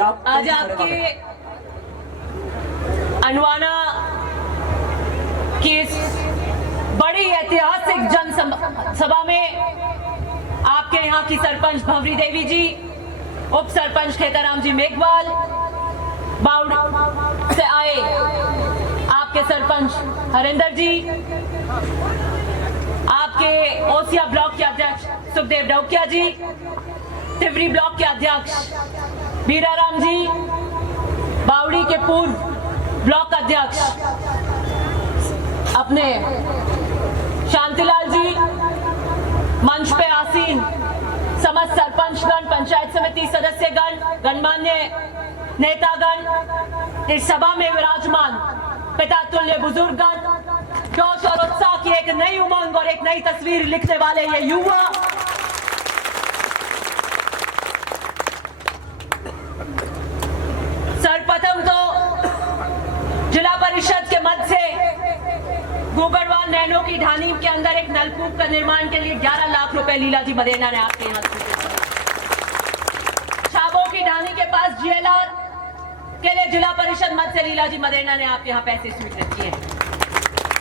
आज आपके अनुवाना की इस बड़ी ऐतिहासिक जनसभा में आपके यहाँ की सरपंच भंवरी देवी जी, उप सरपंच खेताराम जी मेघवाल, बाउड़ी से आए आपके सरपंच हरिंदर जी, आपके ओसिया ब्लॉक के अध्यक्ष सुखदेव डौकिया जी, तिवरी ब्लॉक के अध्यक्ष बीराराम जी, बावड़ी के पूर्व ब्लॉक अध्यक्ष अपने शांतिलाल जी, मंच पे आसीन समस्त सरपंचगण, पंचायत समिति सदस्यगण, गणमान्य नेतागण, इस सभा में विराजमान पिता तुल्य बुजुर्गगण, जोश और उत्साह की एक नई उमंग और एक नई तस्वीर लिखने वाले ये युवा, सर्वप्रथम तो जिला परिषद के मध्य से गुगड़वाल नैनो की ढानी के अंदर एक नलकूप का निर्माण के लिए 11 लाख रुपए लीला जी मदेना ने आपके यहाँ छाबों की ढानी के पास जीएलआर के लिए जिला परिषद मध्य से लीला जी मदेना ने आपके यहाँ पैसे स्वीकृत किए।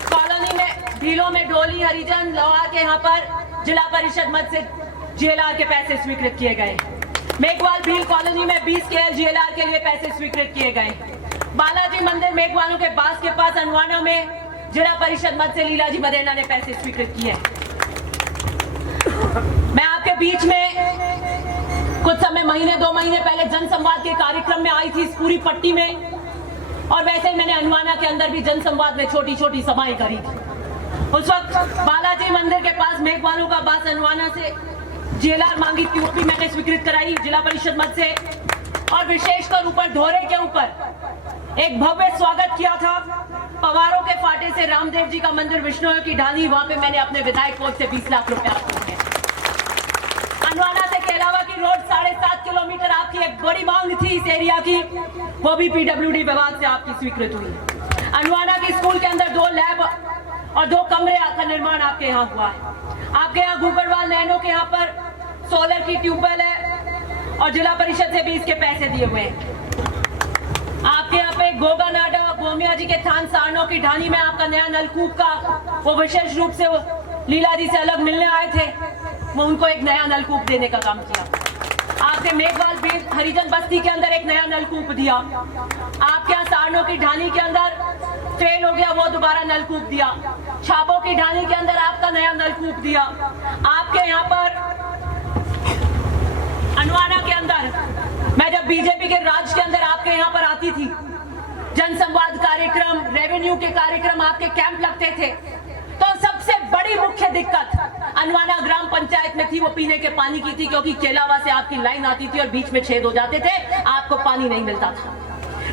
कॉलोनी में भीलों में डोली हरिजन लोहार के यहाँ पर जिला परिषद मध्य से जीएलआर के पैसे स्वीकृत किए गए। मेघवाल भील कॉलोनी में 20 KL जीएलआर के लिए पैसे स्वीकृत किए गए। बालाजी मंदिर मेघवालों के बास के पास अनुवाना में जिला परिषद मध्य से लीला जी मदेना ने पैसे स्वीकृत किए। मैं आपके बीच में कुछ समय महीने 2 महीने पहले जनसंवाद के कार्यक्रम में आई थी इस पूरी पट्टी में, और वैसे ही मैंने अनुवाना के अंदर भी जनसंवाद में छोटी छोटी सभाएं करी थी। उस वक्त बालाजी मंदिर के पास मेघवालों का बास अनुवाना से जीएलआर मांगी थी, वो भी मैंने स्वीकृत कराई जिला परिषद मध्य से। और विशेषकर ऊपर धोरे के ऊपर एक भव्य स्वागत किया था। पवारों के फाटे से रामदेव जी का मंदिर विष्णु की ढाली, वहां पे मैंने अपने विधायक कोष से 20 लाख रुपए दिए। अनुवाना से केलावा की रोड 7.5 किलोमीटर आपकी एक बड़ी मांग थी इस एरिया की, वो भी पीडब्ल्यूडी विभाग से आपकी स्वीकृत हुई। अनुवाना की स्कूल के अंदर 2 लैब और 2 कमरे का निर्माण आपके यहाँ हुआ है। आपके यहाँ गुगड़वाल नैनो के यहाँ पर सोलर की ट्यूबवेल है और जिला परिषद से भी इसके पैसे दिए हुए हैं। आपके यहाँ पे गोगा नाडा गोमिया जी के थान सारनों की ढानी में आपका नया नलकूप का, वो विशेष रूप से लीला जी से अलग मिलने आए थे, वो उनको एक नया नलकूप देने का काम किया। आपके मेघवाल हरिजन बस्ती के अंदर एक नया नलकूप दिया। आपके यहाँ सारनों की ढानी के अंदर फेल हो गया, वो दोबारा नलकूप दिया। छाबों की ढानी के अंदर आपका नया नलकूप दिया। आपके यहाँ पर अनुवाना के अंदर मैं जब बीजेपी के राज के अंदर आपके यहाँ पर आती थी, जनसंवाद कार्यक्रम, रेवेन्यू के कार्यक्रम, आपके कैंप लगते थे, तो सबसे बड़ी मुख्य दिक्कत अनुवाना ग्राम पंचायत में थी, वो पीने के पानी की थी, क्योंकि केलावा से आपकी लाइन आती थी और बीच में छेद हो जाते थे, आपको पानी नहीं मिलता था।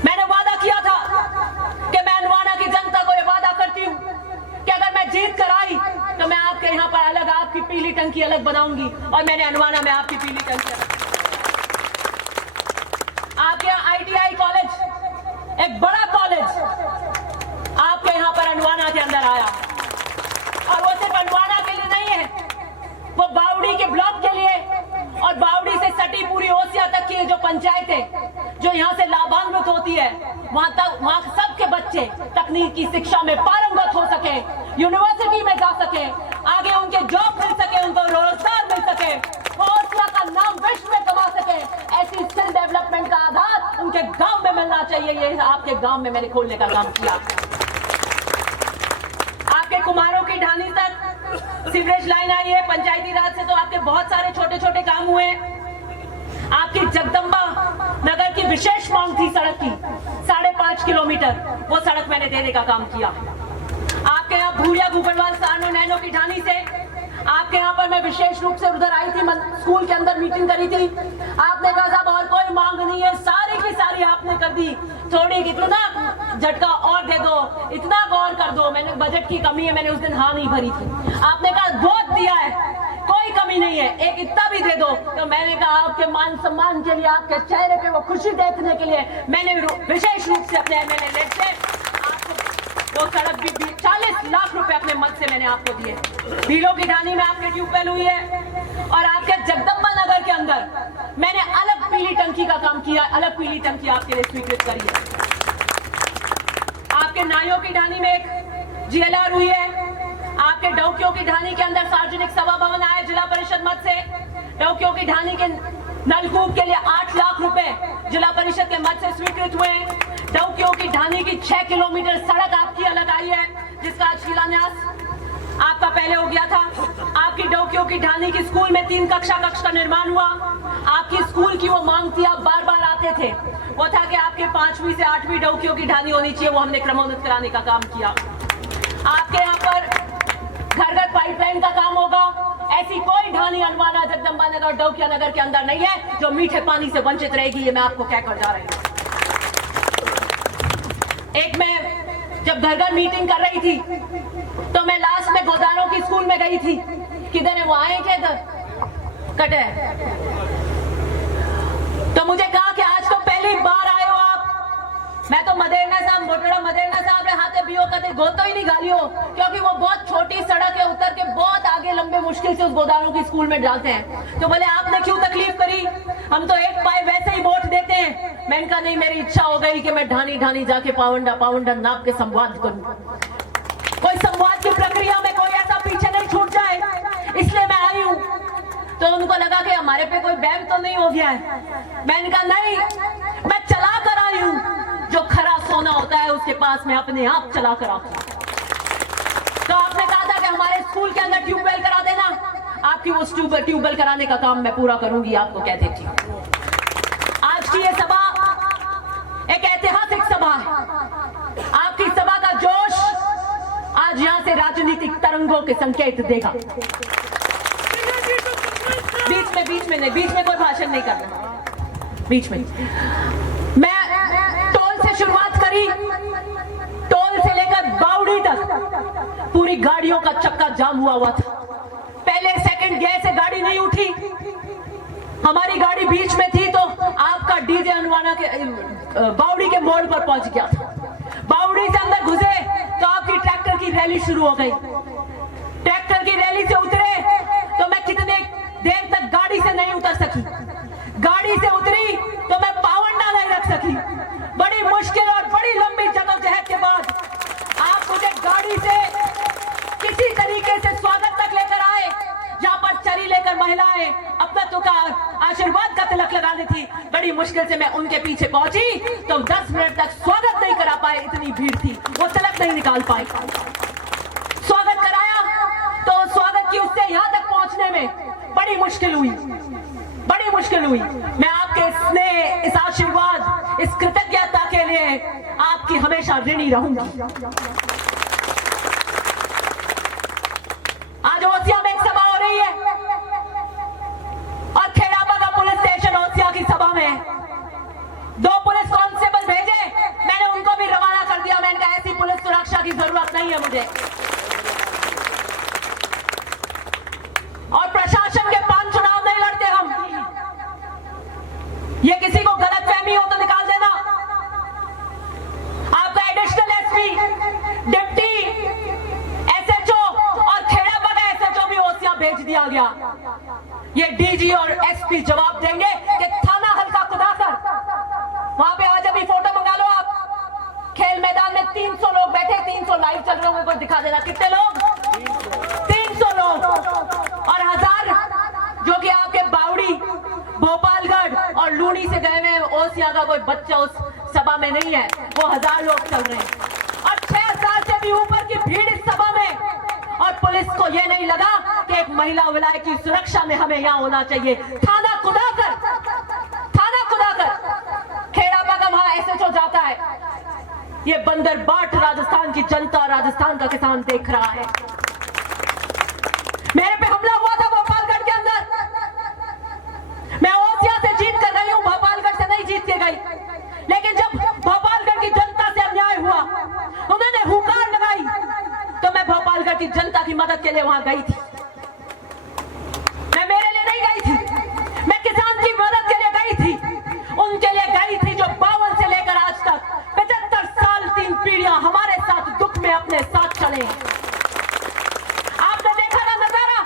मैंने वादा किया था कि मैं अनुवाना की जनता को ये वादा करती हूँ कि अगर मैं जीत कर आई तो मैं आपके यहाँ पर अलग आपकी पीली टंकी अलग बनाऊंगी, और मैंने अनुवाना में आपकी पीली टंकी अलग। आपके यहाँ ITI कॉलेज, एक बड़ा कॉलेज आपके यहाँ पर अनुवाना के अंदर आया, और वो सिर्फ अनुवाना के लिए नहीं है, वो बावड़ी के ब्लॉक के लिए और बावड़ी से सटी पूरी ओसिया तक की जो पंचायत है जो यहाँ से लाभान्वित होती है, वहाँ सबके बच्चे तकनीकी शिक्षा में पारंगत हो सके, यूनिवर्सिटी में जा सके, आगे उनके जॉब मिल सके, उनको रोजगार मिल सके, वो ओसिया का नाम विश्व में कमा सके, ऐसी स्किल डेवलपमेंट का आधार उनके गांव में मिलना चाहिए। ये आपके गांव में मैंने खोलने का काम किया। आपके कुमारों की ढानी तक सीवरेज लाइन आई है, पंचायती राज से तो आपके बहुत सारे छोटे छोटे काम हुए। आपकी जगदम्बा नगर की विशेष मांग थी सड़क की 5.5 किलोमीटर, वो सड़क मैंने देने का काम किया। आपके यहाँ भूरिया गुगड़वाल सारनो नैनो की ढानी से आपके यहाँ पर मैं विशेष रूप से उधर आई थी, स्कूल के अंदर मीटिंग करी थी। आपने कहा साहब और कोई मांग नहीं है, सारी की सारी आपने कर दी, थोड़ी इतना झटका और दे दो, इतना गौर कर दो। मैंने बजट की कमी है, मैंने उस दिन हाँ नहीं भरी थी। आपने कहा बहुत दिया है, कोई कमी नहीं है, एक इतना भी दे दो। तो मैंने कहा आपके मान सम्मान के लिए, आपके चेहरे पे वो खुशी देखने के लिए मैंने विशेष रूप से अपने MLA से आपको वो सड़क भी 40 लाख रुपए अपने मत से मैंने आपको दिए। भीलों की ढानी में आपकी ट्यूबवेल हुई है, और आपके जगदम्बा नगर के अंदर मैंने अलग पीली टंकी का काम किया, अलग पीली टंकी आपके लिए स्वीकृत करी है। आपके नाइयों की ढानी में एक जीएलआर हुई है। आपके डौकियों की ढानी के अंदर सार्वजनिक सभा भवन आया जिला परिषद मद से। डौकियों की ढानी के नलकूप के लिए 8 लाख रुपए जिला परिषद के मद से स्वीकृत हुए। डौकियों की ढानी की 6 किलोमीटर सड़क आपकी अलग आई है, जिसका आज शिलान्यास आपका पहले हो गया था। आपकी डौकियों की ढानी की स्कूल में 3 कक्ष का निर्माण हुआ। आपकी स्कूल की वो मांग थी, आप बार बार आते थे, वो था कि आपके 5वीं से 8वीं डौकियों की ढानी होनी चाहिए, वो हमने क्रमोन्नत कराने का काम किया। आपके यहाँ पर घर घर पाइपलाइन का काम होगा। ऐसी कोई ढानी अनवाना, जगदम्बा नगर, डौकिया नगर के अंदर नहीं है जो मीठे पानी से वंचित रहेगी। ये मैं आपको कहकर जा रही हूँ। एक मैं जब घर घर मीटिंग कर रही थी तो मैं लास्ट में गोदारों की स्कूल में गई थी। किधर है वो, आए क्या इधर कटे? तो मुझे कहा कि आज तो पहली बार आए हो आप। मैं तो मदेरना साहब, मोटड़ा मदेरना साहब रे हाथे बियो कदे गोतो ही नहीं गालियो, क्योंकि वो बहुत छोटी सड़क है, उतर के बहुत आगे लंबे मुश्किल से उस गोदारों की स्कूल में डालते हैं। तो बोले आपने क्यों तकलीफ करी, हम तो एक पाए वैसे ही वोट देते हैं। मैंने कहा नहीं, मेरी इच्छा हो गई कि मैं ढानी ढानी जाके पावंडा नाप के संवाद करूं। कोई संवाद की प्रक्रिया में कोई ऐसा पीछे नहीं छूट जाए, इसलिए मैं आई हूं। तो उनको लगा कि हमारे पे कोई बैम तो नहीं हो गया है। मैंने कहा नहीं, मैं चला कर आई हूं। जो खरा सोना होता है उसके पास मैं अपने आप चला कर आता हूं। तो आपने कहा था कि हमारे स्कूल के अंदर ट्यूबवेल करा देना, आपकी वो ट्यूबवेल कराने का काम मैं पूरा करूंगी, आपको कहती थी। आज की ये सभा एक ऐतिहासिक सभा है। आपकी सभा का जोश आज यहां से राजनीतिक तरंगों के संकेत देगा। बीच में कोई भाषण नहीं करना। बीच में मैं टोल से शुरुआत करी, टोल से लेकर बावड़ी तक पूरी गाड़ियों का चक्का जाम हुआ था। पहले सेकंड गियर से गाड़ी नहीं उठी, हमारी गाड़ी बीच में थी तो आपका डीजे अनवाना के बावड़ी के मोड़ पर पहुंच गया था। बावड़ी से अंदर घुसे तो आपकी ट्रैक्टर की रैली शुरू हो गई। ट्रैक्टर की रैली से उतरे तो मैं कितने देर तक गाड़ी से नहीं उतर सकी। गाड़ी से उतरी तो मैं पावंडा नहीं रख सकी। बड़ी मुश्किल और बड़ी लंबी जद्दोजहद के बाद आप मुझे गाड़ी से किसी तरीके से स्वागत तक लेकर आए, जहां पर चरी लेकर महिलाएं अपना तुका आशीर्वाद का तिलक लगाने थी। बड़ी मुश्किल से मैं उनके पीछे पहुंची तो 10 मिनट तक स्वागत नहीं करा पाए, इतनी भीड़ थी, वो तिलक नहीं निकाल पाए। स्वागत कराया तो स्वागत की उससे यहां तक पहुंचने में बड़ी मुश्किल हुई। मैं आपके स्नेह, इस आशीर्वाद, इस कृतज्ञता के लिए आपकी हमेशा ऋणी रहूंगी। आज ओसिया में एक सभा हो रही है और खेड़ाबा का पुलिस स्टेशन ओसिया की सभा में 2 पुलिस कांस्टेबल भेजे, मैंने उनको भी रवाना कर दिया। मैंने कहा ऐसी पुलिस सुरक्षा की जरूरत नहीं है मुझे। और प्रशासन के 5 चुनाव नहीं लड़ते हम। ये किसी को गलतफहमी हो तो निकाल देना। आपका एडिशनल एसपी, डिप्टी एसएचओ और खेड़ाबा का एसएचओ भी ओसिया भेज दिया गया। ये डीजी और एसपी जवाब देंगे कि थाना हल्का खुदाकर वहां पे आज अभी फोटो मंगा लो आप। खेल मैदान में 300 लोग बैठे, 300 लाइव चल रहे होंगे, कोई दिखा देना कितने लोग, 300 लोग। और 1000 जो कि आपके बावड़ी, भोपालगढ़ और लूनी से गए हुए ओसिया का कोई बच्चा उस सभा में नहीं है, वो 1000 लोग चल रहे हैं। और 6000 से भी ऊपर की भीड़ इस सभा में। और पुलिस को यह नहीं लगा कि एक महिला विलायक की सुरक्षा में हमें यहां होना चाहिए। थाना खुदाकर खेड़ाबा का वहां एसएचओ जाता है। ये बंदर बाट राजस्थान की जनता, राजस्थान का किसान देख रहा है। मेरे पे हमला हुआ था भोपालगढ़ के अंदर। मैं ओसिया से जीत कर गई हूं, भोपालगढ़ से नहीं जीत के गई। लेकिन जब भोपालगढ़ की जनता से अन्याय हुआ, उन्होंने हुकार लगाई, तो मैं भोपालगढ़ की जनता की मदद के लिए वहां गई थी। मैं मेरे लिए नहीं गई थी, मैं किसान की मदद के लिए गई थी। उनके लिए गई थी जो 52 से लेकर आज तक 75 साल 3 पीढ़ियां हमारे साथ दुख में अपने साथ चले हैं। आपने देखा ना नजारा,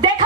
देखा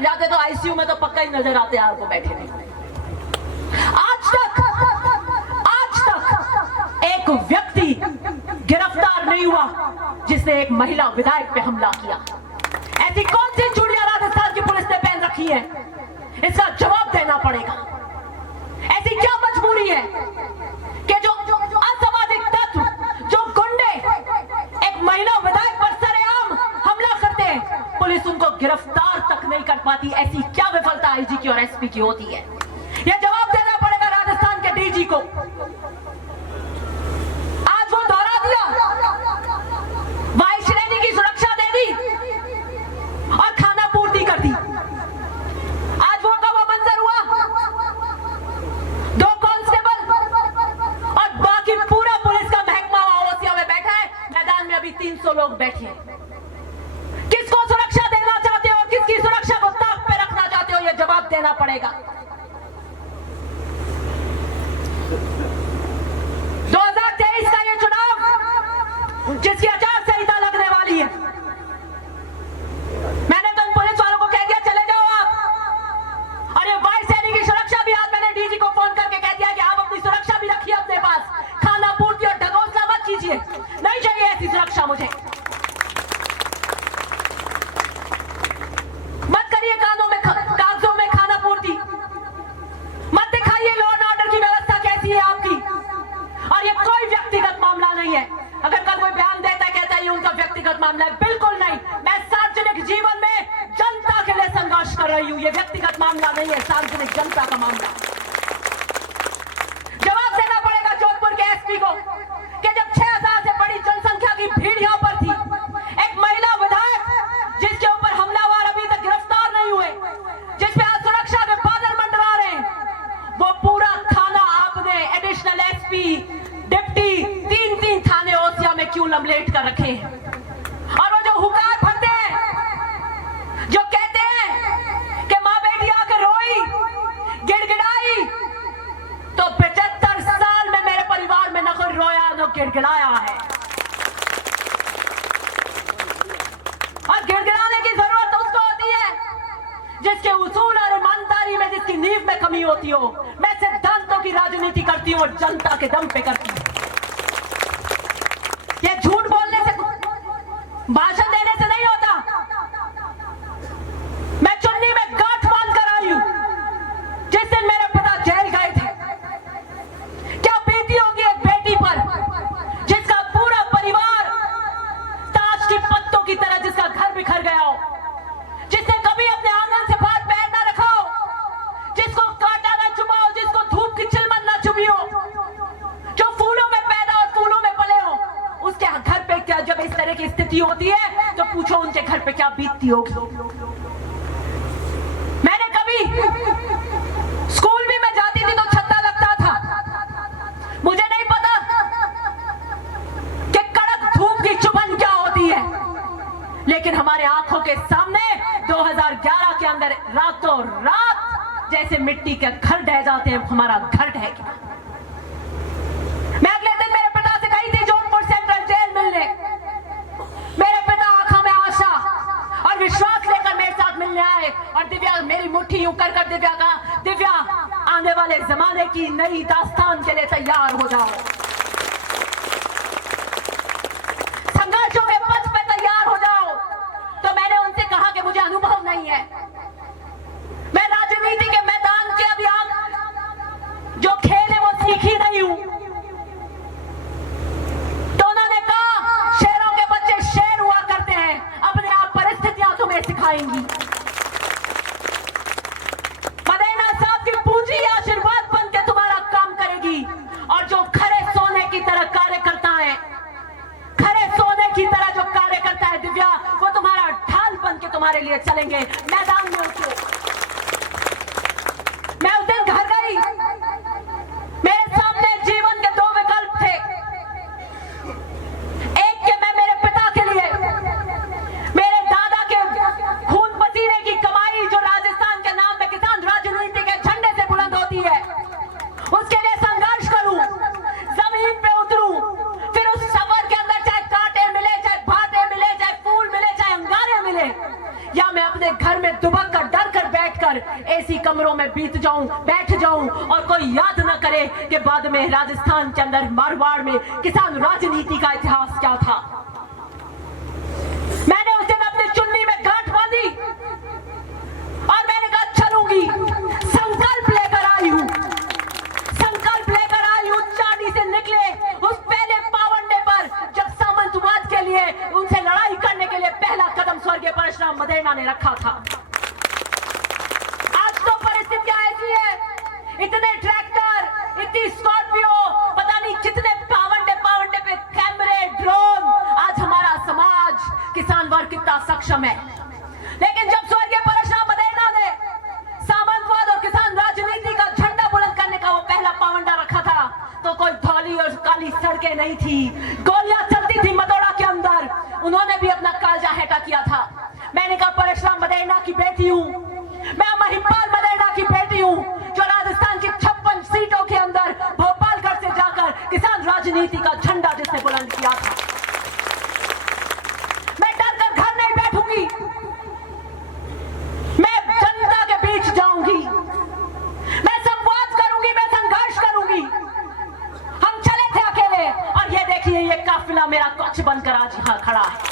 जाते तो आईसीयू में तो पक्का ही नजर आते आपको बैठे नहीं। आज तक एक व्यक्ति गिरफ्तार नहीं हुआ जिसने एक महिला विधायक पे हमला किया। ऐसी कौन सी चूड़ियां राजस्थान की पुलिस ने पहन रखी है, इसका जवाब देना पड़ेगा। ऐसी क्या मजबूरी है कि जो असामाजिक तत्व, जो गुंडे एक महिला विधायक पर सरेआम हमला करते हैं, पुलिस उनको गिरफ्तार तक नहीं कर पाती। ऐसी क्या विफलता आईजी की और एसपी की होती है, यह जवाब देना पड़ेगा राजस्थान के डीजी को। आज वो दोहरा दिया, वायु श्रेणी की सुरक्षा दे दी और खाना पूर्ति कर दी। आज वो का वो मंजर हुआ, 2 कांस्टेबल और बाकी पूरा पुलिस का महकमा ओसिया में बैठा है। मैदान में अभी 300 लोग बैठे हैं। किसको सुरक्षा देना चाहते हो, किसकी सुरक्षा को ताक पे रखना चाहते हो, यह जवाब देना पड़ेगा। 2023 का ये चुनाव जिसकी आचार संहिता लगने वाली है, मैंने तो उन पुलिस वालों को कह दिया चले जाओ आप, और ये वायु सैनिक की सुरक्षा भी आज मैंने डीजी को फोन करके कह दिया कि आप अपनी सुरक्षा भी रखिए अपने पास, खाना पूर्ति और ढकोसला मत कीजिए, नहीं चाहिए ऐसी सुरक्षा मुझे। मत करिए कागजों में खाना पूर्ति, मत दिखाइए लॉ एंड ऑर्डर की व्यवस्था कैसी है आपकी। और ये कोई व्यक्तिगत मामला नहीं है। अगर कल कोई बयान देता है कहता है ये उनका व्यक्तिगत मामला है, बिल्कुल नहीं। मैं सार्वजनिक जीवन में जनता के लिए संघर्ष कर रही हूं, ये व्यक्तिगत मामला नहीं है, सार्वजनिक जनता का मामला। जवाब देना पड़ेगा जोधपुर के एसपी को कि जब 6000 से बड़ी जनसंख्या की भीड़ यहां पर थी, एक महिला विधायक जिसके ऊपर हमलावर अभी तक गिरफ्तार नहीं हुए, जिसपे आज सुरक्षा के बादल मंडरा रहे हैं, वो पूरा थाना आपने एडिशनल एसपी, डिप्टी, 3 थाने ओसिया में क्यों लमलेट कर रखे हैं। और वो जो हुकार भरते हैं, जो कहते हैं कि मां बेटी आकर रोई, गिड़गिड़ाई, तो 75 साल में मेरे परिवार में न कोई रोया न गिड़गिड़ाया है। और गिड़गिड़ाने की जरूरत उसको होती है जिसके उसूल और ईमानदारी में, जिसकी नींव में कमी होती हो। मैं सिद्धांतों की राजनीति करती हूं और जनता के दम पे करती हूं। ये झूठ बोलने से, भाषण देने से नहीं होता। मैं चुन्नी में गांठ बांध कर आई हूं। जिस दिन मेरे पिता जेल गए थे, क्या बीती होगी एक बेटी पर जिसका पूरा परिवार ताश की पत्तों की तरह, जिसका घर बिखर गया हो, जिसने कभी अपने आंगन से बाहर पैर ना रखा हो, जिसको कांटा ना चुभा हो, जिसको धूप की चिलमन ना चुभी हो, जो फूलों में पैदा और फूलों में पले हो, उसके घर पे क्या जब इस तरह की स्थिति होती है तो पूछो उनके घर पे क्या बीतती होगी। मैंने कभी स्कूल भी मैं जाती थी तो छत्ता लगता था। मुझे नहीं पता कि कड़क धूप की चुभन क्या होती है, लेकिन हमारे आंखों के सामने 2011 के अंदर रातों रात जैसे मिट्टी के घर ढह जाते हैं, हमारा घर ढह गया। मैं अगले दिन मेरे पिता से गई थी जोधपुर सेंट्रल जेल मिलने। मेरे पिता आंखों में आशा और विश्वास लेकर मेरे साथ मिलने आए और दिव्या मेरी मुट्ठी यूं कर दिव्या कहा, दिव्या आने वाले जमाने की नई दास्तान के लिए तैयार हो जाओ, संघर्षों के पथ पे तैयार हो जाओ। तो मैंने उनसे कहा कि मुझे अनुभव नहीं है, मैं राजनीति के मैदान के अभी जो खेल है वो सीखी नहीं हूं। तो उन्होंने कहा शेरों के बच्चे शेर हुआ करते हैं, अपने आप परिस्थितियां तुम्हें सिखाएंगी। मदेना साहब की पूंजी आशीर्वाद बन के तुम्हारा काम करेगी, और जो खरे सोने की तरह कार्य करता है, खरे सोने की तरह जो कार्य करता है दिव्या, वो तुम्हारा ढाल बन के तुम्हारे लिए चलेंगे। मैदान में उतरो। मैं उस दिन घर गई, मेरे सामने जीवन के 2 विकल्प थे। एक कि मैं मेरे पिता के लिए, मेरे दादा के खून पसीने की कमाई जो राजस्थान के नाम में किसान राजनीति के झंडे से बुलंद होती है, उसके लिए संघर्ष करूं, जमीन पे उतरूं, फिर उस सफर के अंदर चाहे कांटे मिले, चाहे भाटे मिले, चाहे फूल मिले, चाहे अंगारे मिले, या मैं अपने घर में दुबक कर डर कर एसी कमरों में बैठ जाऊं और कोई याद न करे कि बाद में राजस्थान के अंदर मारवाड़ में किसान राजनीति का इतिहास क्या था। मैंने उस दिन अपनी चुन्नी में गांठ बांधी और मैंने कहा चलूंगी, संकल्प लेकर आई हूं, चांदी से निकले उस पहले पावंडे पर जब सामंतवाद के लिए उनसे लड़ाई करने के लिए पहला कदम स्वर्गीय परशुराम मदेरणा ने रखा था। आज तो परिस्थितियां ऐसी है, इतने ट्रैक्टर, इतनी स्कॉर्पियो, पता नहीं कितने पावंडे पे कैमरे, ड्रोन, आज हमारा समाज किसान वर्ग कितना सक्षम है। लेकिन जब स्वर्गीय परशुराम मदेरणा ने सामंतवाद और किसान राजनीति का झंडा बुलंद करने का वो पहला पावंडा रखा था तो कोई धौली और काली सड़कें नहीं थी, गोलियां चलती थी मदोड़ा के अंदर, उन्होंने भी अपना कालजा हेटा किया था। मैंने कहा परशुराम मदेरणा की बेटी हूं मैं, महिपाल मदेरणा की बेटी हूं जो राजस्थान की 56 सीटों के अंदर भोपालगढ़ से जाकर किसान राजनीति का झंडा जिसने बुलंद किया था। मैं डरकर घर नहीं बैठूंगी, मैं जनता के बीच जाऊंगी, मैं संवाद करूंगी, मैं संघर्ष करूंगी। हम चले थे अकेले और ये देखिए ये काफिला मेरा कक्ष बनकर आज यहां खड़ा है।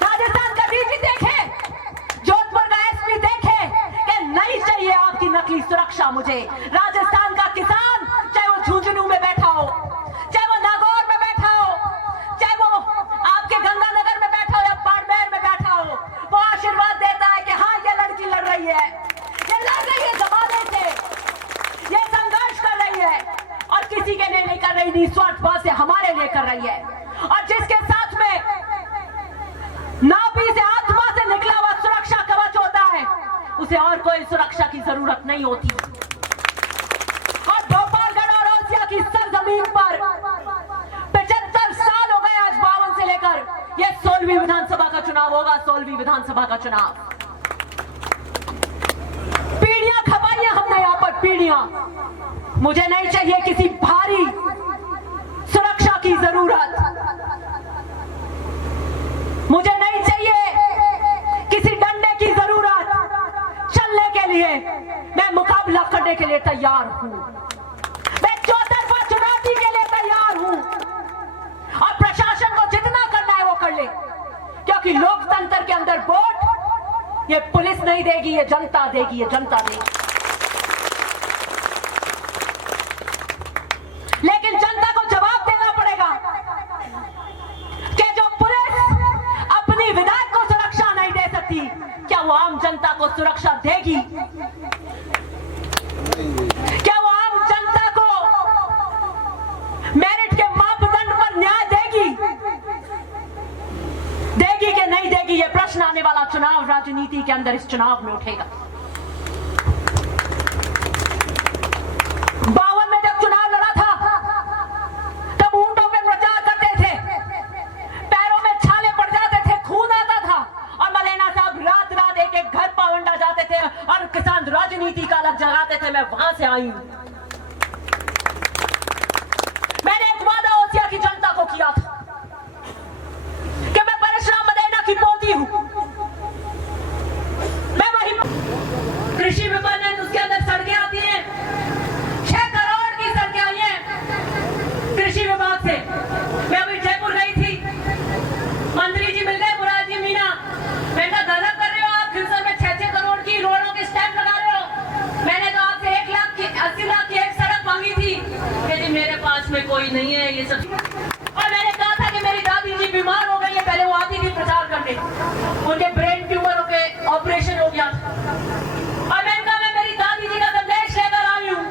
राजस्थान का डीजी देखे, जोधपुर का एसपी देखे कि नहीं चाहिए आपकी नकली सुरक्षा मुझे। राजस्थान का किसान चाहे वो झुंझुनू में बैठा हो, चाहे वो नागौर में बैठा हो, चाहे वो आपके गंगानगर में बैठा हो या बाड़मेर में बैठा हो, वो आशीर्वाद देता है कि हाँ ये लड़की लड़ रही है, ये लड़ रही है जमाने से, ये संघर्ष कर रही है और किसी के लिए नहीं कर रही, निस्वार्थ भाव से हमारे लिए कर रही है। और जिसके साथ में नाभि से आत्मा से निकला हुआ सुरक्षा कवच होता है उसे और कोई सुरक्षा की जरूरत नहीं होती। और भोपालगढ़ और औसिया की सरजमीन पर 75 साल हो गए आज 52 से लेकर ये 16वीं विधानसभा का चुनाव होगा, 16वीं विधानसभा का चुनाव। पीढ़ियां खपाई हैं हमने यहां पर, पीढ़ियां। मुझे नहीं चाहिए किसी भारी सुरक्षा की जरूरत, मुझे नहीं चाहिए किसी डंडे की जरूरत। चलने के लिए मैं मुकाबला करने के लिए तैयार हूं, मैं चौतरफा चुनौती के लिए तैयार हूं और प्रशासन को जितना करना है वो कर ले, क्योंकि लोकतंत्र के अंदर वोट ये पुलिस नहीं देगी, ये जनता देगी, ये जनता देगी। लेकिन जनता को जवाब देना पड़ेगा कि जो पुलिस अपनी विधायक को सुरक्षा नहीं दे सकती, क्या वो आम जनता को सुरक्षा देगी? क्या वो आम जनता को मेरिट के मापदंड पर न्याय देगी कि नहीं देगी? ये प्रश्न आने वाला चुनाव राजनीति के अंदर इस चुनाव में उठेगा। 52 में जब चुनाव लड़ा था तब ऊंटों पे प्रचार करते थे, पैरों में छाले पड़ जाते थे, खून आता था और मलेना साहब रात रात एक घर पावंडा जाते थे और किसान राजनीति का अलग जगाते थे। मैं वहां से आई हूं। मैंने एक वादा औसिया की जनता को किया था कि मैं परशुराम मदेरणा की पोती हूं, मैं वही कृषि विपणन उसके अंदर सड़कें आती हैं, 6 करोड़ की सड़कें आई हैं कृषि विभाग से। मैं अभी जयपुर गई थी, मंत्री जी मिल गए, मुराद जी मीना, मैंने कहा गलत कर रहे हो आप, खिलसर में 6 करोड़ की रोडों के स्टैम्प लगा रहे हो। मैंने तो आपसे 1 लाख की 80 लाख की एक सड़क मांगी थी कि मेरे पास में कोई नहीं है ये सब। और मैंने कहा था कि मेरी दादी जी बीमार हो गई है, पहले वो आती थी प्रचार करने, उनके ब्रेन ट्यूमर के ऑपरेशन हो गया और मैंने कहा मैं मेरी दादी जी का संदेश लेकर आई हूँ,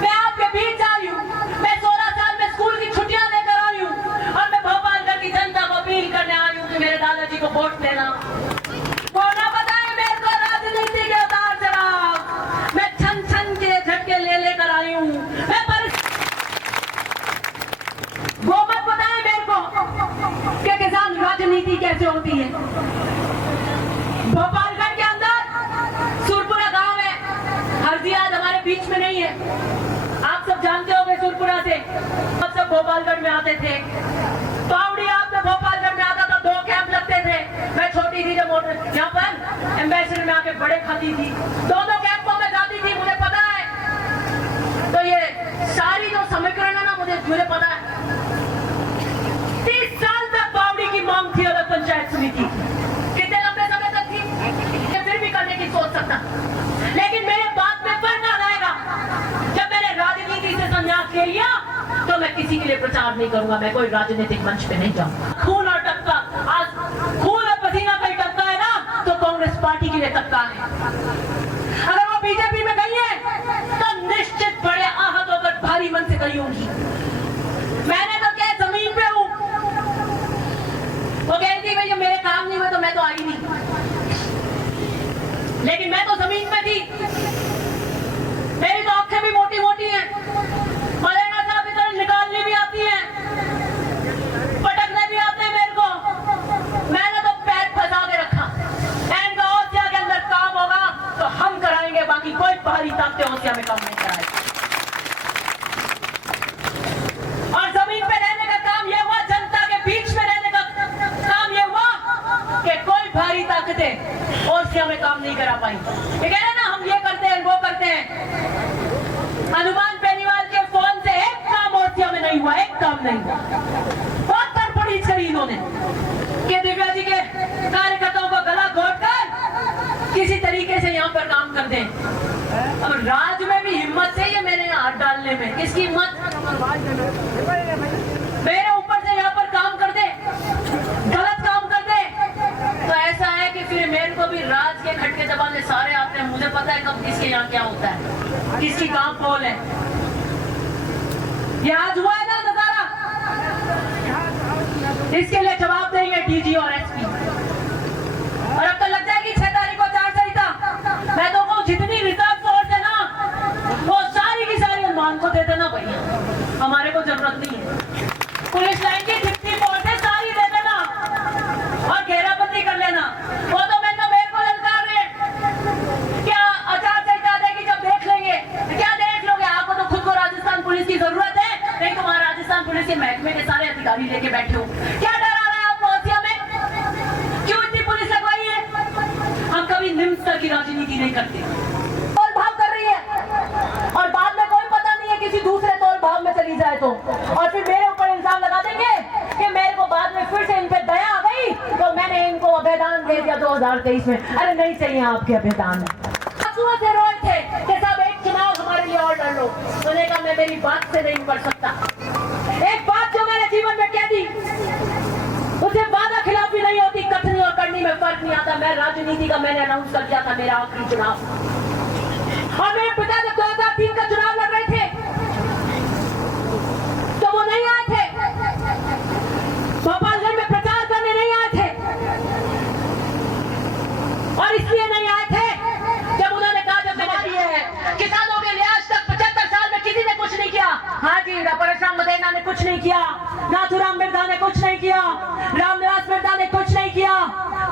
मैं आपके बीच आई हूँ, मैं 16 साल में स्कूल की छुट्टियां लेकर आई हूँ और मैं भोपालगढ़ की जनता को अपील करने आई हूँ कि मेरे दादाजी को वोट देना। वो ना बताए मेरे को राजनीति के उतार चढ़ाव, मैं छन छन के झटके ले लेकर आई हूँ। मैं वो मत बताए मेरे को कि किसान राजनीति कैसे होती है। भोपालगढ़ के अंदर सुरपुरा गांव है, हरदियाद हमारे बीच में नहीं है, आप सब जानते होंगे सुरपुरा से, आप सब भोपालगढ़ में आते थे। पावड़ी आप में भोपालगढ़ में आता था, 2 कैंप लगते थे। मैं छोटी थी जब यहाँ पर एम्बेसडर में आके बड़े जाती थी, दोनों कैंपों में जाती थी, मुझे पता है। तो ये सारी जो समीकरण है ना, मुझे पता है। 30 साल तक बावड़ी की मांग थी अलग पंचायत समिति की, कितने लंबे समय तक थी, ये फिर भी करने की सोच सकता। लेकिन मेरे बात में फर्क आ जाएगा, जब मैंने राजनीति से संन्यास ले लिया तो मैं किसी के लिए प्रचार नहीं करूंगा, मैं कोई राजनीतिक मंच पे नहीं जाऊंगा। खून और टक्का, आज खून और पसीना का टक्का है ना, तो कांग्रेस पार्टी के लिए टक्का है। अगर वो बीजेपी में गई है तो निश्चित बड़े आहत होकर भारी मन से गई होंगी। मैंने तो क्या जमीन पे हूं, वो कहती भैया मेरे काम नहीं हुए तो मैं तो आई नहीं, लेकिन मैं तो जमीन पे थी। मेरी तो आंखें भी मोटी मोटी हैं, मलेना साहब की तरह निकालनी भी आती है, पटकने भी आते हैं मेरे को। मैंने तो पैर फंसा के रखा, ओसिया के अंदर काम होगा तो हम कराएंगे, बाकी कोई बाहरी ताकतें ओसिया में काम नहीं कराएगी। और जमीन पे रहने का काम ये हुआ, जनता के बीच में रहने का काम ये हुआ कि कोई बाहरी ताकतें ओसिया में काम नहीं करा पाई। ये कह रहे ना हम ये करते हैं वो करते हैं, हनुमान बेनीवाल के फोन से एक काम ओसिया में नहीं हुआ, एक काम नहीं हुआ। बहुत तड़पड़ी करी इन्होंने कि दिव्या जी के कार्यकर्ताओं को गला घोट कर किसी तरीके से यहाँ पर काम कर दें। अब राज में भी हिम्मत है ये मेरे हाथ डालने में, किसकी हिम्मत? मेरे ऊपर से यहाँ पर काम कर दे, गलत काम कर दे, तो ऐसा है कि फिर मेरे को भी राज के खटके दबाने सारे आते हैं। मुझे पता है कब किसके यहाँ क्या होता है, किसकी काम पोल है। ये आज हुआ है ना नजारा, इसके लिए जवाब देंगे डीजी और एसपी। और अब तो लग जाएगी 6 तारीख को चार संहिता। मैं तो कहूँ जितनी रिजर्व फोर्स है ना, वो सारी की सारी हनुमान को दे देना भैया, हमारे को जरूरत नहीं है। पुलिस लाइन की जितनी फोर्स है सारी दे देना और घेराबंदी कर लेना। वो तो मेरे को ललकार रहे क्या आचार संहिता देगी, जब देख लेंगे। क्या देख लोगे? आपको तो खुद को राजस्थान पुलिस की जरूरत है, नहीं तो वहां राजस्थान पुलिस के महकमे के सारे अधिकारी लेके बैठे हो। क्या डरा रहा है आपको ओसिया में? क्यों इतनी पुलिस लगवाई है? हम कभी निम्न स्तर की राजनीति नहीं करते। तोल भाव कर रही है और बाद में कोई पता नहीं है किसी दूसरे तोल भाव में चली जाए तो, और फिर मेरे ऊपर इल्जाम लगा देंगे कि मेरे को बाद में फिर से इन पे दया आ गई तो मैंने इनको अभेदान दे दिया 2023 में। अरे नहीं चाहिए आपके अभेदान। से रोए थे कि साहब एक चुनाव हमारे लिए और लड़ लो, मैंने कहा मैं मेरी बात से नहीं पढ़ सकता। एक बात जो मैंने जीवन में कह दी उसे वादा खिलाफी नहीं होती, कथनी और करनी में फर्क नहीं आता। मैं राजनीति का मैंने अनाउंस कर दिया था मेरा आखिरी चुनाव, और मेरे पिता जब 2003 का चुनाव लड़ रहे थे तो वो नहीं आए थे, भोपालगढ़ में प्रचार करने नहीं आए थे। और इसलिए नहीं आए थे जब उन्होंने कहा जब मैंने दिए हैं किसानों के लिए आज तक 75 साल में किसी ने कुछ नहीं किया। हाँ जी, परशुराम मदेना ने कुछ नहीं किया, नाथूराम बिरधा ने कुछ नहीं किया, रामनिवास बिरधा ने कुछ नहीं किया,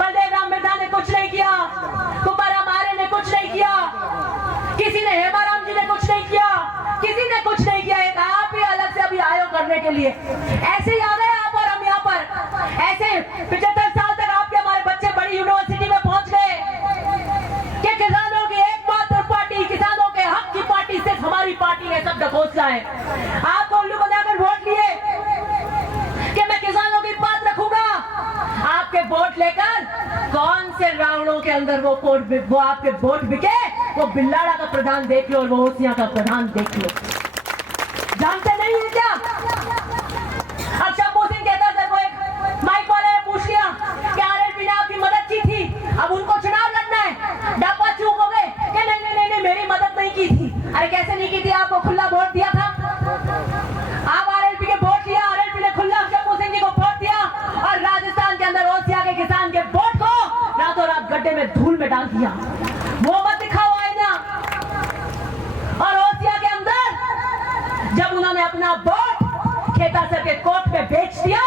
बलदेव राम बिरधा ने कुछ नहीं किया, कुमाराम आर्य ने कुछ नहीं किया, किसी ने हेमाराम जी ने कुछ नहीं किया, किसी ने कुछ नहीं किया। एक आप ही अलग से अभी आयो करने के लिए, ऐसे ही आ गए आप और हम यहाँ पर। ऐसे 75 साल तक आपके हमारे बच्चे बड़ी यूनिवर्सिटी में पहुंच गए कि किसानों की एकमात्र पार्टी, किसानों के हक की पार्टी सिर्फ हमारी पार्टी है, सब ढकोसला है। आपको उल्लू बनाकर वोट लिए कि मैं किसानों की बात रखूंगा, आपके वोट लेकर कौन से रावणों के अंदर वो आपके वोट बिके। वो बिल्लाड़ा का प्रधान देख लो और वो ओसिया का प्रधान देख लो, जानते नहीं है क्या? अब शंभू सिंह कहता सर, वो एक माइक वाले ने पूछ लिया कि आरएलपी ने आपकी मदद की थी, अब उनको चुनाव लड़ना है, डापा चूक हो गए कि नहीं नहीं नहीं, नहीं मेरी मदद नहीं की थी। अरे कैसे नहीं की थी? आपको खुला वोट दिया था, आप आरएलपी के वोट लिया, आरएलपी ने खुला शंभू सिंह जी को वोट दिया और राजस्थान के अंदर ओसिया के किसान के वोट को रातों रात गड्ढे में धूल में डाल दिया। वो मत दिखाओ आईना। और ओसिया के अंदर जब उन्होंने अपना वोट खेता सर के कोर्ट में बेच दिया,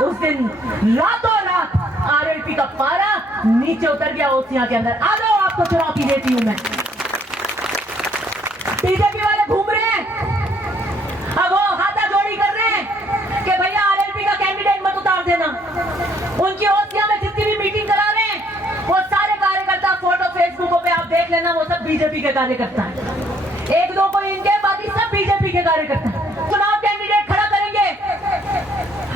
उस दिन रातों रात आरएलपी का पारा नीचे उतर गया ओसिया के अंदर। आ जाओ, आपको चुनौती देती हूं मैं। बीजेपी वाले घूम रहे हैं, अब वो हाथा जोड़ी कर रहे हैं कि भैया आरएलपी का कैंडिडेट मत उतार देना। उनकी ओसिया में जितनी भी मीटिंग करा रहे हैं वो सारे कार्यकर्ता फोटो फेसबुक पे आप देख वो सब बीजेपी के कार्यकर्ता है। एक दो को इनके, बाकी सब बीजेपी के कार्यकर्ता है। चुनाव कैंडिडेट खड़ा करेंगे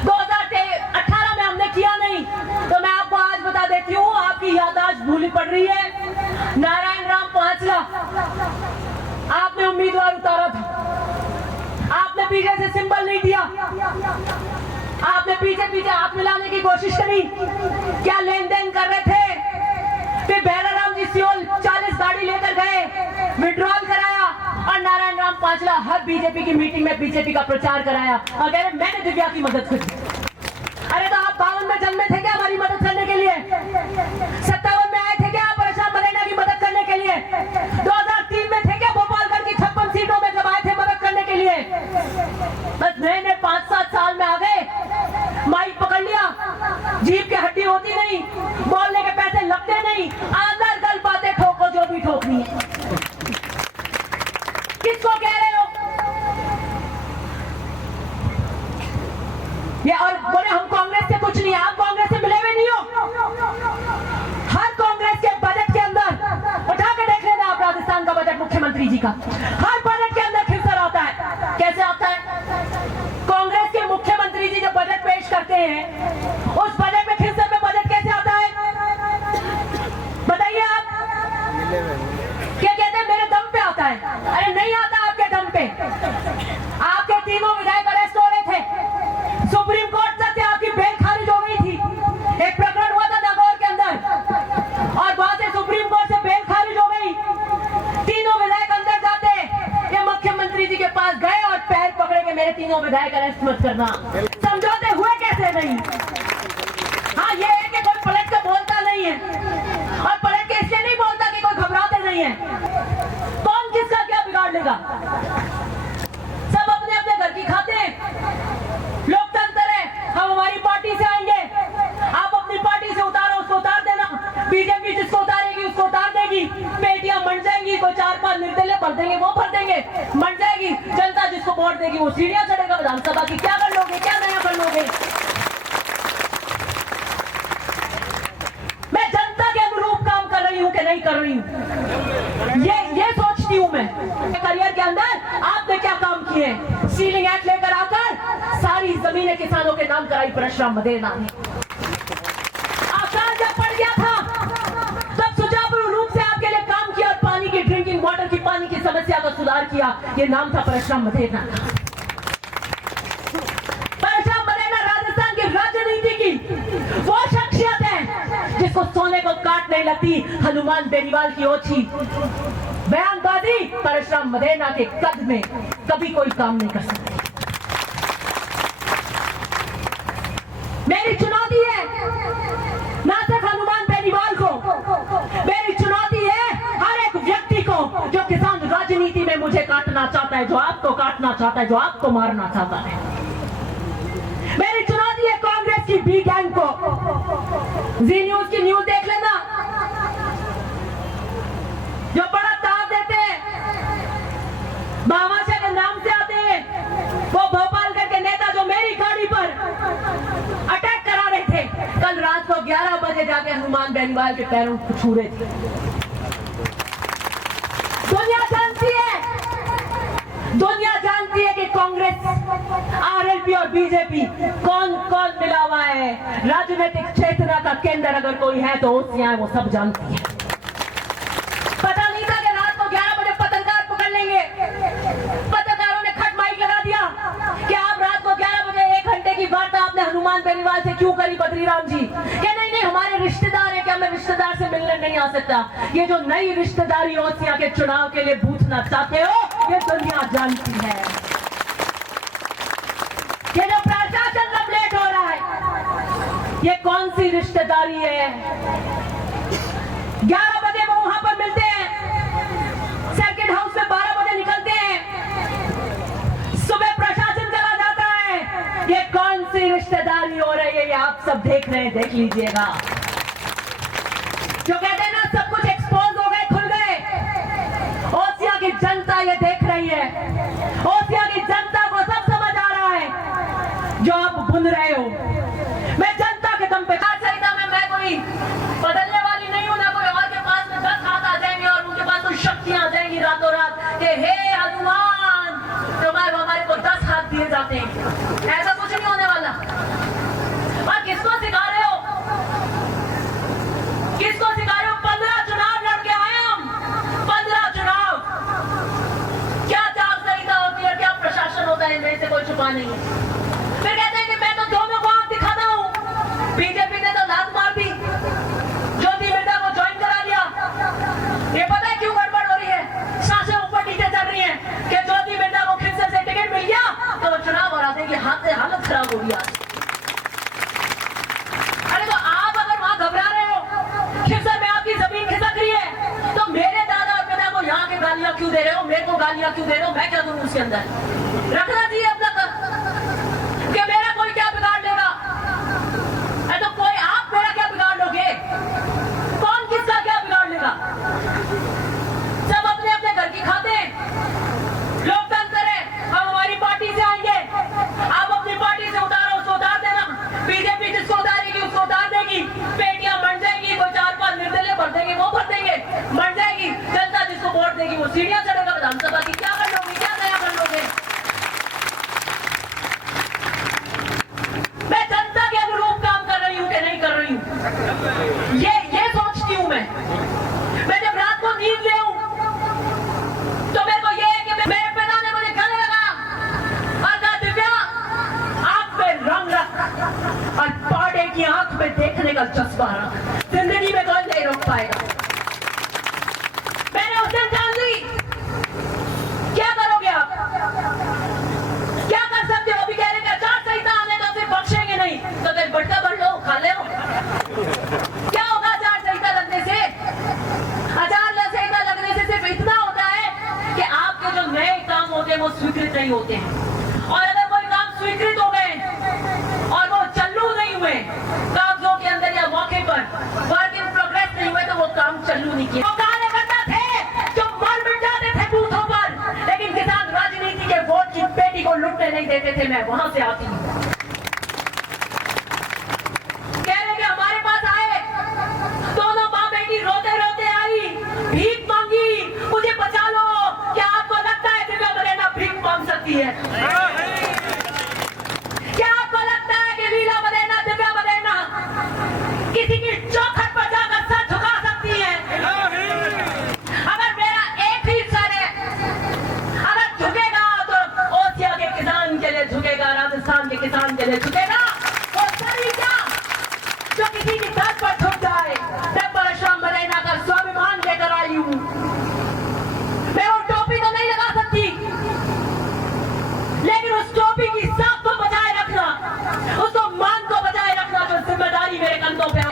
2018 में हमने किया नहीं, तो मैं आपको आज बता देती हूँ, आपकी याददाश्त भूली पड़ रही है। नारायण राम पांचला आपने उम्मीदवार उतारा था, आपने पीछे से सिंबल नहीं दिया, आपने पीछे पीछे हाथ मिलाने की कोशिश करी। क्या लेन देन कर रहे थे? फिर भैराराम जी सियोल 40 गाड़ी लेकर गए, विड्रॉल कराया, और नारायण राम पांचला हर बीजेपी की मीटिंग में बीजेपी का प्रचार कराया। अगर मैंने दिव्या की मदद करी, अरे तो आप 52 में जन्मे थे क्या हमारी मदद करने के लिए? 57 में आए थे क्या परशुराम मदेना की मदद करने के लिए? 2003 में थे क्या भोपालगढ़ की 56 सीटों में जब आए थे मदद करने के लिए? बस नए 5-7 साल में आ गए, माइक पकड़ लिया, जीभ की हड्डी होती नहीं, बोलने के पैसे लगते नहीं, अंदर गल बातें ठोको जो भी ठोकनी है। किसको कह रहे हो ये? और बोले हम कांग्रेस से कुछ नहीं, आप कांग्रेस से मिले हुए नहीं हो। हर कांग्रेस के बजट के अंदर उठा के देख लेना आप राजस्थान का बजट मुख्यमंत्री जी का, हर बजट के अंदर खिलसर आता है। कैसे आता है? कांग्रेस के मुख्यमंत्री जी जब बजट पेश करते हैं, उस बजट में खिलसर में बजट कैसे आता है बताइए आप? क्या कहते हैं? मेरे दम पे आता है। अरे नहीं आता आपके दम पे। आपके तीनों विधायक अरेस्ट हो रहे थे, सुप्रीम कोर्ट तक आपकी बेल खारिज हो गई थी। एक प्रकरण हुआ था नागौर के अंदर, और वहां से सुप्रीम कोर्ट से बेल खारिज हो गई। तीनों विधायक अंदर जाते, ये मुख्यमंत्री जी के पास गए और पैर पकड़े के मेरे तीनों विधायक अरेस्ट मत करना। समझौते हुए कैसे नहीं? हाँ, ये है कि कोई पलट के बोलता नहीं है, और पलट के इसलिए नहीं बोलता कि कोई घबराते नहीं है। कौन किसका क्या बिगाड़ लेगा? सब अपने अपने घर की खाते हैं। लोकतंत्र है, हम हमारी पार्टी से आएंगे, आप अपनी पार्टी से उतारो, उसको उतार देना। बीजेपी जिसको उतारेगी उसको उतार देगी। पेटियां बन जाएंगी, कोई 4-5 निर्दलीय भर देंगे, वो भर देंगे, बन जाएगी। जनता जिसको वोट देगी वो सीढ़ियां चढ़ेगा विधानसभा की। क्या कर लोगे? क्या नया कर लोगे? मैं जनता के अनुरूप काम कर रही हूँ कि नहीं कर रही हूँ, ये सोचती हूँ मैं। करियर के अंदर आपने क्या काम किए? सीलिंग एक्ट लेकर आकर सारी जमीनें किसानों के नाम कराई परशुराम मदेना ने। आकार जब पड़ गया था तब सुचारू रूप से आपके लिए काम किया, और पानी की, ड्रिंकिंग वाटर की, पानी की समस्या का सुधार किया। ये नाम था परशुराम मदेना का। परशुराम मदेना राजस्थान की राजनीति की वो शख्सियत है जिसको सोने को काट नहीं लगती। हनुमान बेनीवाल की ओछी बयानबाजी परशुराम मदेना के कद में कभी कोई काम नहीं कर सकती। मेरी चुनौती है ना सिर्फ हनुमान बेनीवाल को, मेरी चुनौती है हर एक व्यक्ति को जो किसान राजनीति में मुझे काटना चाहता है, जो आपको काटना चाहता है, जो आपको मारना चाहता है। मेरी चुनौती है कांग्रेस की बी गैंग को। जी न्यूज की न्यूज देख लेना, जो बड़ा ताव देते भामाशाह के नाम से आते हैं, वो भोपालगढ़ के नेता जो मेरी गाड़ी पर अटैक करा रहे थे, कल रात को 11 बजे जाके हनुमान बेनीवाल के पैरों को छू रहे थे। दुनिया जानती है कि कांग्रेस, आरएलपी और बीजेपी कौन कौन मिला हुआ है। राजनीतिक चेतना का केंद्र अगर कोई है तो ओसियां वो सब जानती है। पता नहीं था कि रात को 11 बजे पत्रकार पकड़ लेंगे। पत्रकारों ने खट माइक लगा दिया कि आप रात को 11 बजे 1 घंटे की वार्ता आपने हनुमान बेनीवाल से क्यों करी बद्रीराम जी? कि नहीं हमारे रिश्तेदार है, क्या मैं रिश्तेदार से मिलने नहीं आ सकता? ये जो नई रिश्तेदारी ओसियां के चुनाव के लिए बूथना चाहते हो, ये दुनिया जानती है। ये जो प्रशासन अब लेट हो रहा है, ये कौन सी रिश्तेदारी है? 11 बजे वो वहां पर मिलते हैं, सर्किट हाउस में 12 बजे निकलते हैं, सुबह प्रशासन चला जाता है। ये कौन सी रिश्तेदारी हो रही है? ये आप सब देख रहे हैं, देख लीजिएगा। जो कहते हैं ना सब कुछ एक्सपोज हो गए, खुल गए, ओसिया की जनता ये देख रही है। ओसिया की जनता को सब समझ आ रहा है जो आप बुन रहे हो। मैं जनता के दम पे सरिता में मैं कोई बदलने वाली नहीं हूं, ना कोई और के पास में 10 हाथ आ जाएंगे और उनके पास तो के अंदर रखना चाहिए अपना कि मेरा कोई क्या बिगाड़ लेगा। तो कोई आप मेरा क्या बिगाड़ लोगे? कौन किसका क्या बिगाड़ लेगा? सब अपने अपने घर की खाते हैं। लोकतंत्र है, हम हमारी पार्टी से आएंगे, आप अपनी पार्टी से उतारो, उसको उतार देना। बीजेपी जिसको उतारेगी उसको उतार देगी। पेटियां बन जाएगी, कोई 4-5 निर्दलीय भर देंगे, वो भर देंगे, बन जाएगी। जनता जिसको वोट देगी वो सीढ़ियां चढ़ेगा विधानसभा की। क्या कर लोगे? क्या नया कर लोगे? मैं जनता के अनुरूप काम कर रही हूँ कि नहीं कर रही हूँ, ये सोचती हूँ मैं जब रात को नींद ले हूँ तो मेरे को ये है कि मेरे पिता ने मुझे गले लगा और कहा, दिव्या आंख में रंग रख और पाड़े की आंख में देखने का जज्बा रख, जिंदगी में कोई नहीं रोक पाएगा। मैंने उस दिन जान ली। क्या करोगे आप? क्या कर सकते हो? अभी कह रहे आचार संहिता आने तो फिर बख्शेंगे नहीं, तो फिर बट्टा भर लो, खा ले। क्या होगा आचार संहिता लगने से? आचार संहिता लगने से सिर्फ इतना होता है कि आपके जो नए काम होते हैं वो स्वीकृत नहीं होते हैं। और अगर कोई काम स्वीकृत हो गए और वो चालू नहीं हुए, कागजों के अंदर या मौके पर वर्क इन प्रोग्रेस नहीं हुए, तो वो काम चालू नहीं किया। कार्यकर्ता थे जो मर मिट जाते थे बूथों पर, लेकिन किसान राजनीति के वोट की पेटी को लुटने नहीं देते थे। मैं वहां से आती हूँ। कह रहे कि हमारे पास आए, दोनों माँ बेटी रोते रोते आई, भीख मांगी, मुझे बचा लो। क्या आपको लगता है दिव्या मदेना भीख मांग सकती है? क्या आपको लगता है कि लीला मदेना, दिव्या मदेना किसी की चौखट पर जाकर सर झुका सकती है? अगर मेरा एक ही सर है, अगर झुकेगा तो ओसिया के किसान के लिए झुकेगा, राजस्थान के किसान के लिए झुकेगा। वो सर ही क्या जो किसी की दर पर झुक जाए। मैं परशुराम मदेना का स्वाभिमान लेकर आई हूँ। मैं वो टोपी तो नहीं लगा सकती, लेकिन उस टोपी की साख को बचाए रखना, उस सम्मान को बचाए रखना जो जिम्मेदारी मेरे कंधों पे है।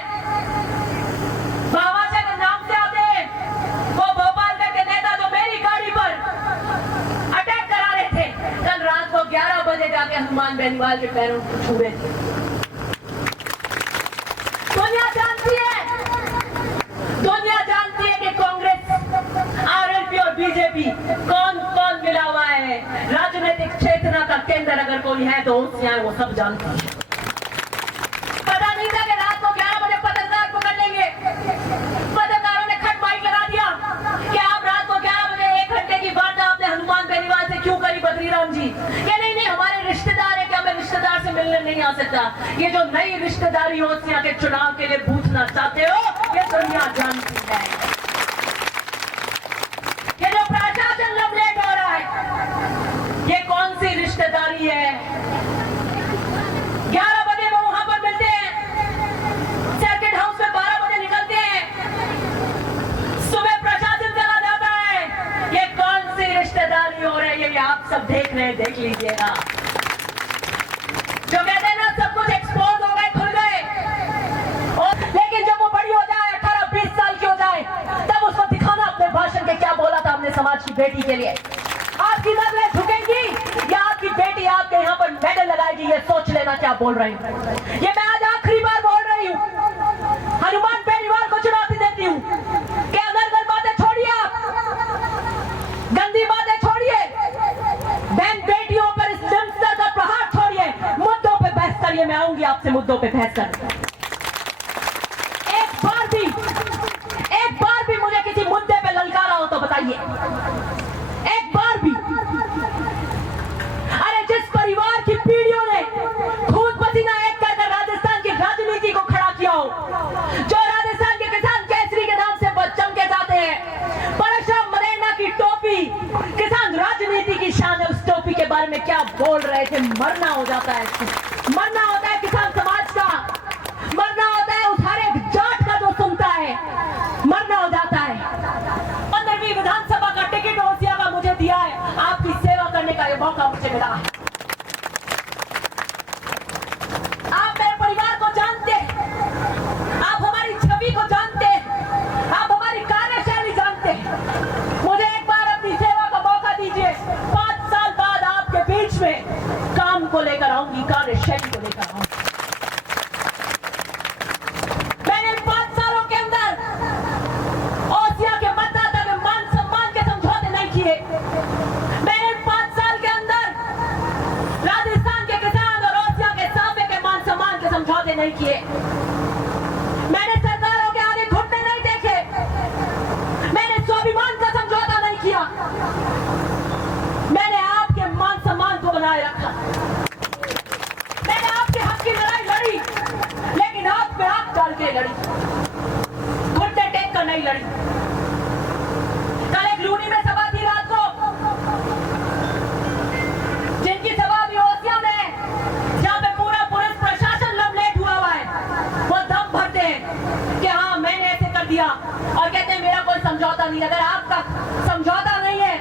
भावाशा के नाम से आते हैं वो भोपाल के नेता जो मेरी गाड़ी पर अटैक करा रहे थे, कल रात को 11 बजे जाके हनुमान बेनीवाल के पैरों को छुए थे। दुनिया जानती है कि कांग्रेस, आरएलपी और बीजेपी कौन कौन मिला हुआ है। राजनीतिक चेतना का केंद्र अगर कोई है तो उससे वो सब जानती है। पता नहीं था कि रात को 11 बजे पत्रकार पकड़ लेंगे। पत्रकारों ने खट माइक लगा दिया कि आप रात को 11 बजे 1 घंटे की वार्ता आपने हनुमान बेनीवाल से क्यों करी बद्रीराम जी? कि नहीं हमारे रिश्तेदार है, क्या मैं रिश्तेदार से मिलने नहीं आ सकता? ये जो नई रिश्तेदारी ओसिया के चुनाव के लिए पूछना चाहते हो, ये दुनिया जानती है। ये जो प्रशासन लबलेट हो रहा है, ये कौन सी रिश्तेदारी है? 11 बजे वो वहां पर मिलते हैं, सर्किट हाउस में 12 बजे निकलते हैं, सुबह प्रशासन चला जाता है। ये कौन सी रिश्तेदारी हो रही है? ये आप सब देख रहे हैं, देख लीजिएगा। जो कहते हैं ना सब कुछ एक्सपोज हो गए, खुल गए, लेकिन जब वो बड़ी हो जाए, 18-20 साल की हो जाए, तब उसको दिखाना अपने भाषण के क्या बोला था अपने समाज की बेटी के लिए। आपकी नजरें झुकेंगी या आपकी बेटी आपके यहाँ पर मेडल लगाएगी, ये सोच लेना क्या बोल रही हूँ। ये मैं आज आखिरी बार बोल रही हूँ, हनुमान बेनीवाल को चुनौती देती हूँ कि अगर बातें छोड़िए, आप गंदी बातें छोड़िए, बहन बेटियों पर इस जंतर का प्रहार छोड़िए, मुद्दों पे बहस करिए। मैं आऊंगी आपसे मुद्दों पे बहस कर। एक बार भी मुझे किसी मुद्दे पे ललकारा हो तो बताइए, एक बार भी। अरे जिस परिवार की पीढ़ियों ने खून पसीना एक कर राजस्थान की राजनीति को खड़ा किया हो, जो राजस्थान के किसान केसरी के नाम से चमके जाते हैं, परशुराम मदेना की टोपी किसान राजनीति की शान है। उस टोपी के बारे में क्या बोल रहे थे? मरना हो जाता है, मरना होता है किसान समाज का, मरना होता है उस हर एक जाट का जो सुनता है, मरना हो जाता है। 15वीं विधानसभा का टिकट ओसिया का मुझे दिया है, आपकी सेवा करने का ये मौका मुझे मिला है। आप मेरे परिवार को जानते हैं, आप हमारी छवि को जानते हैं, आप हमारी कार्यशैली जानते हैं। मुझे एक बार अपनी सेवा का मौका दीजिए। 5 साल नहीं किए, मैंने सरकारों के आगे घुटने नहीं देखे, मैंने स्वाभिमान का समझौता नहीं किया, मैंने आपके मान सम्मान को बनाए रखा, मैंने आपके हक की लड़ाई लड़ी, लेकिन आप पे आग डाल के लड़ी, घुटने टेक कर नहीं लड़ी। कल एक लूनी में सभा थी रात को, जिनकी सभा भी ओसिया में, जहां पे पूरा पुलिस प्रशासन लमलेट हुआ हुआ है, वो दम भरते हैं कि हाँ मैंने ऐसे कर दिया और कहते हैं मेरा कोई समझौता नहीं। अगर आपका समझौता नहीं है,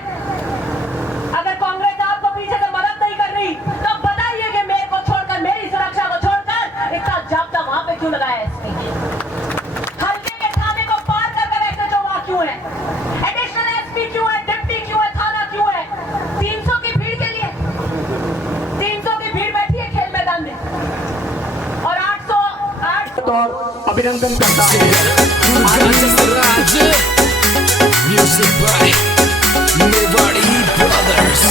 अगर कांग्रेस आपको पीछे से मदद नहीं कर रही, तो बताइए कि मेरे को छोड़कर, मेरी सुरक्षा को छोड़कर इतना जाब्ता वहां पे क्यों लगाया है? हल्के के थाने को पार कर ऐसे जो वहां क्यों है? एडिशनल एसपी क्यों है? डिप्टी क्यों है? थाना क्यों है? 300 की भीड़ के लिए 300 की भीड़ बैठी है खेल मैदान में और 800 तो अभिनंदन करता हूँ। Music by Nobody Brothers.